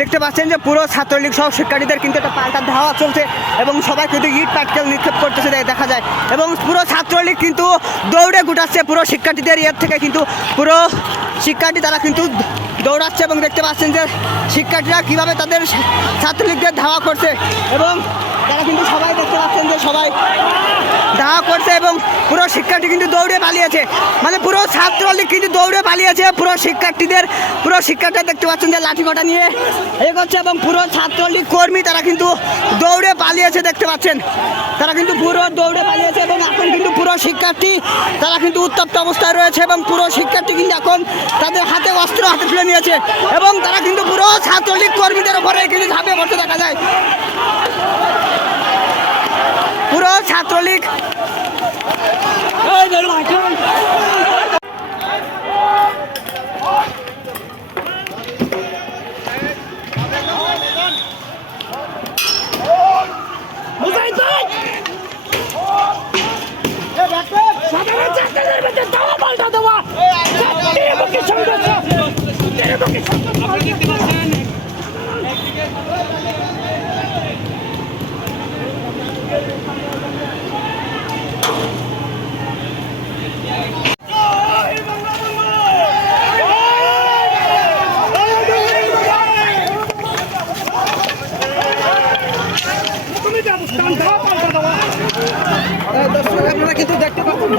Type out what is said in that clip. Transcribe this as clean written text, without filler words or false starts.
দেখতে পাচ্ছেন যে পুরো ছাত্রলীগ সহ শিক্ষার্থীদের কিন্তু একটা পাল্টা ধাওয়া চলছে এবং সবাই কিন্তু ইট পাটকেল নিক্ষেপ করতেছে দেখা যায় এবং পুরো ছাত্রলীগ কিন্তু দৌড়ে গুটাচ্ছে পুরো শিক্ষার্থীদের ইয়ের থেকে কিন্তু পুরো শিক্ষার্থী তারা কিন্তু দৌড়াচ্ছে এবং দেখতে পাচ্ছেন যে শিক্ষার্থীরা কীভাবে তাদের ছাত্রলীগদের ধাওয়া করছে এবং তারা কিন্তু সবাই দেখতে পাচ্ছেন যে সবাই ধাওয়া করছে এবং পুরো শিক্ষার্থী কিন্তু দৌড়ে পালিয়েছে, মানে পুরো ছাত্রলীগ কিন্তু দৌড়ে পালিয়েছে পুরো শিক্ষার্থীরা দেখতে পাচ্ছেন যে লাঠিকোটা নিয়ে এগোচ্ছে এবং পুরো ছাত্রলীগ কর্মী তারা কিন্তু দৌড়ে পালিয়েছে দেখতে পাচ্ছেন, তারা কিন্তু পুরো দৌড়ে পালিয়েছে এবং এখন কিন্তু পুরো শিক্ষার্থী তারা কিন্তু উত্তপ্ত অবস্থায় রয়েছে এবং পুরো শিক্ষার্থী কিন্তু এখন তাদের হাতে অস্ত্র হাতে তুলে নিয়েছে এবং তারা কিন্তু পুরো ছাত্রলীগ কর্মীদের উপরে কিন্তু ঝাঁপিয়ে পড়তে দেখা যায়। পুরো ছাত্রলীগ আপনারা কিন্তু দেখতে পাচ্ছেন